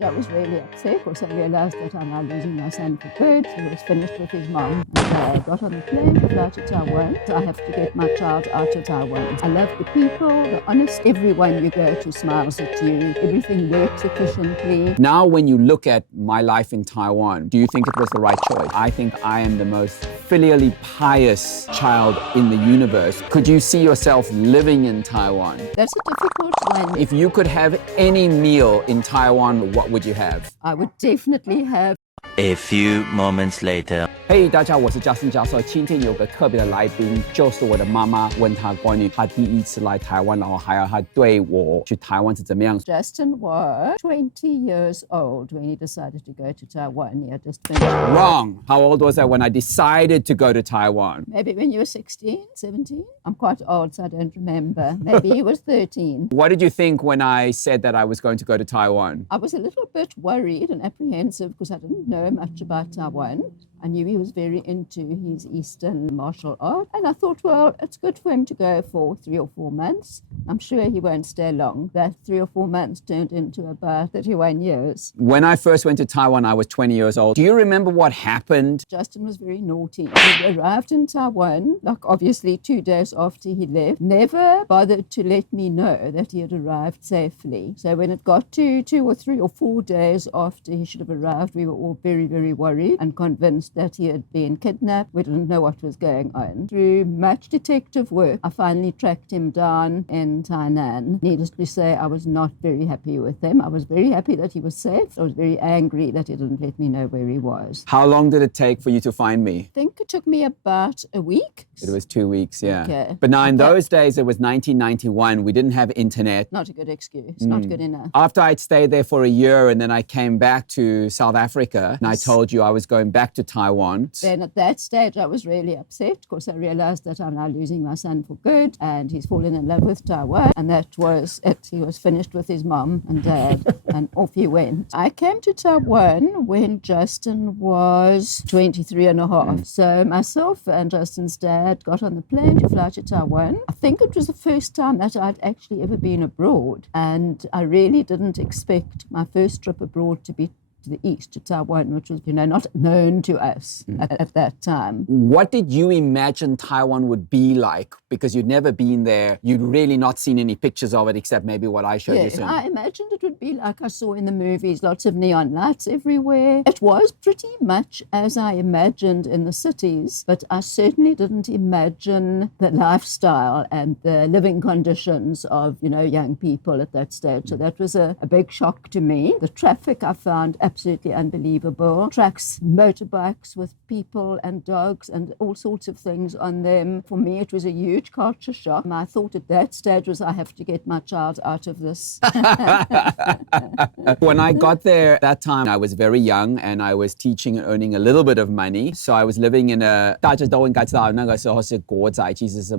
I was really upset because I realized that I'm now losing my son for good. He was finished with his mom. And I got on the plane to fly to Taiwan. So I have to get my child out of Taiwan. I love the people, the honest. Everyone you go to smiles at you. Everything works efficiently. Now, when you look at my life in Taiwan, do you think it was the right choice? I think I am the most filially pious child in the universe. Could you see yourself living in Taiwan? That's a difficult one. If you could have any meal in Taiwan, what would you have? I would definitely have. A few moments later. 嘿，大家，我是 Justin 教授。今天有个特别的来宾，就是我的妈妈。问她关于她第一次来台湾，然后还有她对我去台湾是怎么样。Justin was 20 years old when he decided to go to Taiwan. He had just finished. Wrong. How old was I when I decided to go to Taiwan? Maybe when you were 16, 17? I'm quite old, so I don't remember. Maybe he was 13. What did you think when I said that I was going to go to Taiwan? I was a little bit worried and apprehensive because I didn't know much about Taiwan. I knew he was very into his Eastern martial art. And I thought, well, it's good for him to go for 3 or 4 months. I'm sure he won't stay long. That 3 or 4 months turned into about 31 years. When I first went to Taiwan, I was 20 years old. Do you remember what happened? Justin was very naughty. He arrived in Taiwan, like obviously 2 days after he left, never bothered to let me know that he had arrived safely. So when it got to 2 or 3 or 4 days after he should have arrived, we were all very, very worried and convinced that he had been kidnapped. We didn't know what was going on. Through much detective work, I finally tracked him down in Tainan. Needless to say, I was not very happy with him. I was very happy that he was safe. I was very angry that he didn't let me know where he was. How long did it take for you to find me? I think it took me about a week. It was 2 weeks, yeah. Okay. But now in those days, it was 1991. We didn't have internet. Not a good excuse. Not good enough. After I'd stayed there for a year and then I came back to South Africa and I told you I was going back to Taiwan. Then at that stage, I was really upset because I realized that I'm now losing my son for good and he's fallen in love with Taiwan. And that was it. He was finished with his mom and dad and off he went. I came to Taiwan when Justin was 23 and a half. So myself and Justin's dad got on the plane to fly to Taiwan. I think it was the first time that I'd actually ever been abroad. And I really didn't expect my first trip abroad to be to the east, to Taiwan, which was, not known to us at that time. What did you imagine Taiwan would be like? Because you'd never been there. You'd really not seen any pictures of it except maybe what I showed you soon. I imagined it would be like I saw in the movies, lots of neon lights everywhere. It was pretty much as I imagined in the cities, but I certainly didn't imagine the lifestyle and the living conditions of, young people at that stage. So that was a big shock to me. The traffic I found absolutely unbelievable. Trucks, motorbikes with people and dogs and all sorts of things on them. For me, it was a huge culture shock. My thought at that stage was I have to get my child out of this. When I got there that time, I was very young and I was teaching and earning a little bit of money. So I was living in a 大家都应该知道那个时候是国宅，其实是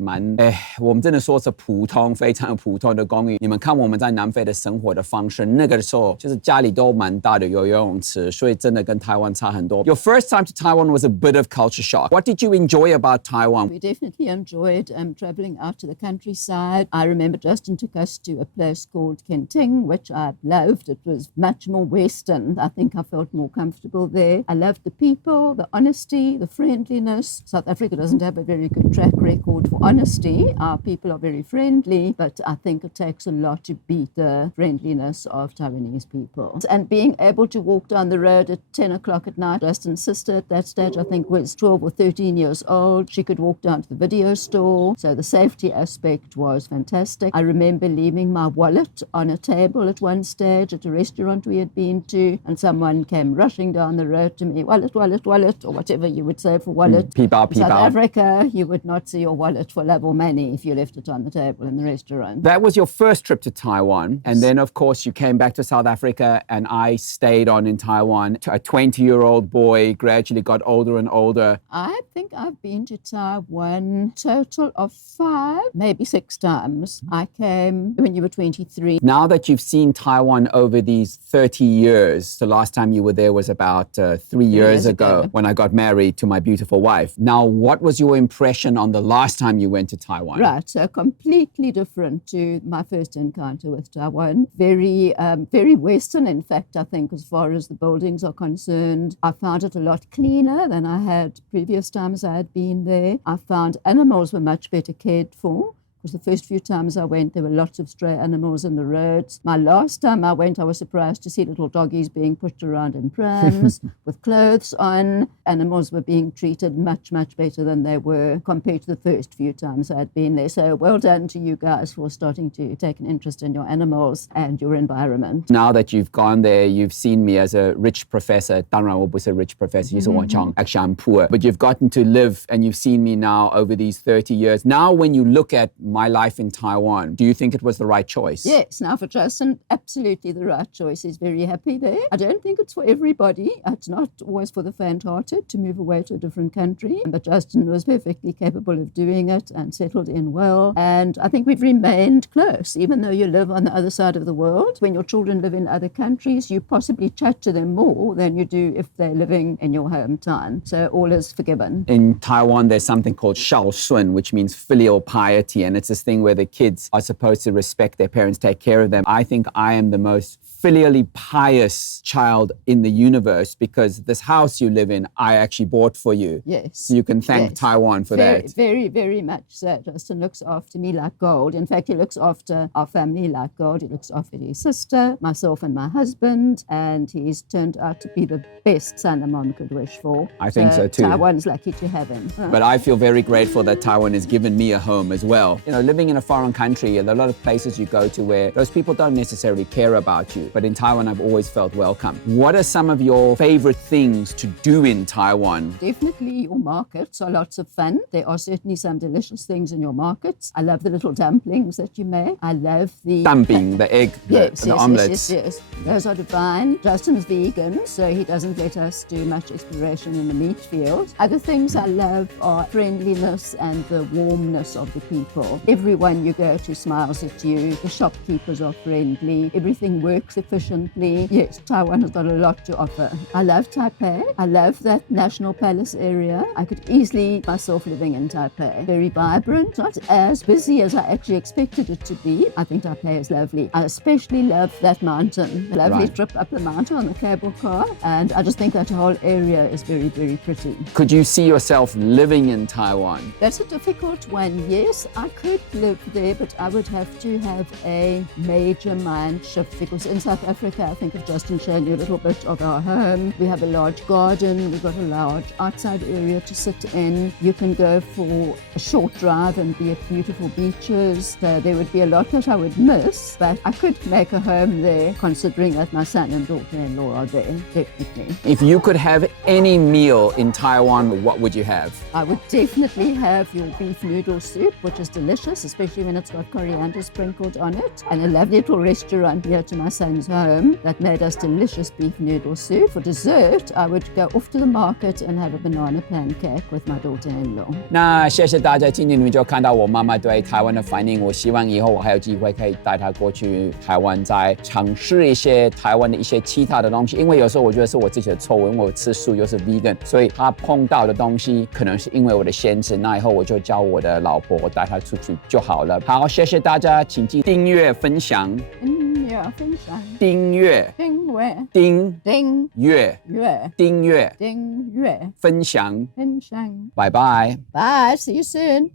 我们真的说是普通，非常普通的公寓。你们看我们在南非的生活的方式，那个时候就是家里都蛮大的，有游泳池，所以真的跟台湾差很多。Your first time to Taiwan was a bit of culture shock. What did you enjoy about Taiwan? We definitely enjoyed traveling out to the countryside. I remember Justin took us to a place called Kenting, which I loved. It was much more Western. I think I felt more comfortable there. I loved the people, the honesty, the friendliness. South Africa doesn't have a very good track record for honesty. Our people are very friendly, but I think it takes a lot to beat the friendliness of Taiwanese people. And being able to walk down the road at 10 o'clock at night. Justin's sister at that stage, I think, was 12 or 13 years old. She could walk down to the video store. So the safety aspect was fantastic. I remember leaving my wallet on a table at one stage at a restaurant we had been to, and someone came rushing down the road to me, wallet, wallet, wallet, or whatever you would say for wallet. Peep-out, In South peep-out. Africa, you would not see your wallet for love or money if you left it on the table in the restaurant. That was your first trip to Taiwan. And then, of course, you came back to South Africa and I stayed on down in Taiwan. A 20-year-old boy gradually got older and older. I think I've been to Taiwan total of 5, maybe 6 times. I came when you were 23. Now that you've seen Taiwan over these 30 years, the last time you were there was about 3 years ago when I got married to my beautiful wife. Now, what was your impression on the last time you went to Taiwan? Right, so completely different to my first encounter with Taiwan. Very, very Western, in fact, I think, as far as the buildings are concerned. I found it a lot cleaner than I had previous times I had been there. I found animals were much better cared for. Because the first few times I went, there were lots of stray animals in the roads. My last time I went, I was surprised to see little doggies being pushed around in prams with clothes on. Animals were being treated much, much better than they were compared to the first few times I had been there. So well done to you guys for starting to take an interest in your animals and your environment. Now that you've gone there, you've seen me as a rich professor. 当然我不是 rich professor, actually I'm poor. But you've gotten to live and you've seen me now over these 30 years. Now when you look at my life in Taiwan, do you think it was the right choice? Yes, now for Justin, absolutely the right choice. He's very happy there. I don't think it's for everybody. It's not always for the faint-hearted to move away to a different country. But Justin was perfectly capable of doing it and settled in well. And I think we've remained close, even though you live on the other side of the world. When your children live in other countries, you possibly chat to them more than you do if they're living in your hometown. So all is forgiven. In Taiwan, there's something called 孝顺, which means filial piety. And it's this thing where the kids are supposed to respect their parents, take care of them. I think I am the most filially pious child in the universe because this house you live in, I actually bought for you. Yes. So you can thank Taiwan for that. Very, very much so. Justin looks after me like gold. In fact, he looks after our family like gold. He looks after his sister, myself and my husband, and he's turned out to be the best son a mom could wish for. I think so too. Taiwan's lucky to have him. But I feel very grateful that Taiwan has given me a home as well. You know, living in a foreign country, there are a lot of places you go to where those people don't necessarily care about you. But in Taiwan, I've always felt welcome. What are some of your favorite things to do in Taiwan? Definitely your markets are lots of fun. There are certainly some delicious things in your markets. I love the little dumplings that you make. I love the... Dumping, the egg, the omelets. Yes. Those are divine. Justin's vegan, so he doesn't let us do much exploration in the meat field. Other things I love are friendliness and the warmness of the people. Everyone you go to smiles at you. The shopkeepers are friendly. Everything works efficiently. Yes, Taiwan has got a lot to offer. I love Taipei. I love that National Palace area. I could easily myself living in Taipei. Very vibrant, not as busy as I actually expected it to be. I think Taipei is lovely. I especially love that mountain. A lovely trip up the mountain on the cable car. And I just think that whole area is very, very pretty. Could you see yourself living in Taiwan? That's a difficult one. Yes, I could live there, but I would have to have a major mind shift because in South Africa, I think I've just shown you a little bit of our home. We have a large garden. We've got a large outside area to sit in. You can go for a short drive and be at beautiful beaches. So there would be a lot that I would miss, but I could make a home there considering that my son and daughter-in-law are there, definitely. If you could have any meal in Taiwan, what would you have? I would definitely have your beef noodle soup, which is delicious, especially when it's got coriander sprinkled on it, and a lovely little restaurant near to my son's home that made us delicious beef noodle soup. For dessert, I would go off to the market and have a banana pancake with my daughter-in-law. 那谢谢大家，今天你们就看到我妈妈对台湾的反应。我希望以后我还有机会可以带她过去台湾，再尝试一些台湾的一些其他的东西。因为有时候我觉得是我自己的错误，因为我吃素又是 vegan， 所以她碰到的东西可能是因为我的限制。那以后我就教我的老婆，我带她出去就好了。好，谢谢大家，请记订阅、分享。分享订阅分享，分享。拜拜。Bye. See you soon.